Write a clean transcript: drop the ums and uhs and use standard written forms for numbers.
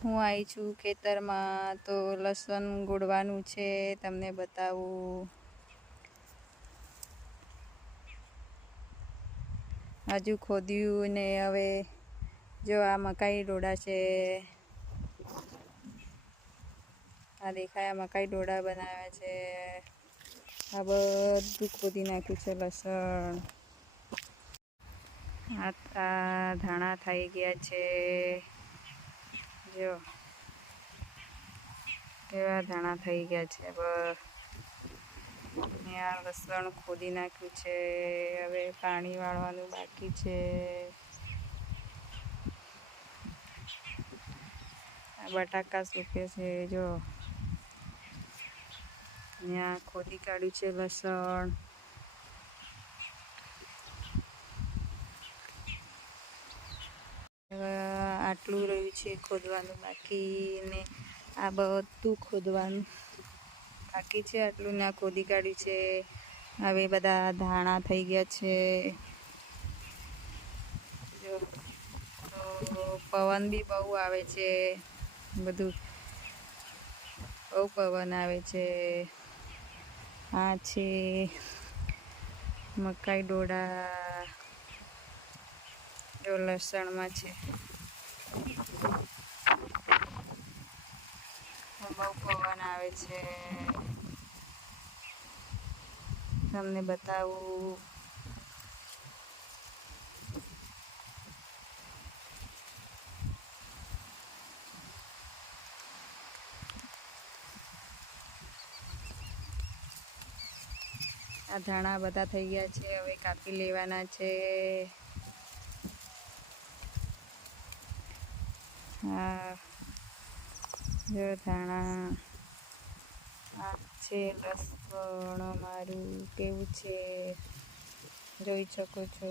હું આવી છું ખેતરમાં, તો લસણ ગોળવાનું છે, તમને બતાવું. હજુ ખોદ્યું ને હવે જો આ મકાઈ ડોડા છે, આ દેખાય મકાઈ ડોડા બનાવ્યા છે. આ બધું ખોદી નાખ્યું છે લસણ. આ ધાણા થઈ ગયા છે, જો કેવા ધાણા થઈ ગયા છે. આ લસણ ખોદી નાખ્યું છે, હવે પાણી વાળવાનું બાકી છે. આ બટાકા સૂકે છે, જો અહીંયા ખોદી કાઢ્યું છે લસણ. આટલું રહ્યું છે ખોદવાનું બાકી, ને આ બધું ખોદવાનું બાકી છે. આટલું ને આ ખોદી કાઢ્યું છે. હવે બધા ધાણા થઈ ગયા છે. જો તો પવન બી બહુ આવે છે, બધું બહુ પવન આવે છે. આ છે મકાઈ ડોડા, જો લસણમાં છે. બહુ પવન આવે છે, તમને બતાવું. આ ધાણા બધા થઈ ગયા છે, હવે કાપી લેવાના છે. હા જો ધાણા, આ છે લસણ મારું, કેવું છે જોઈ શકો છો.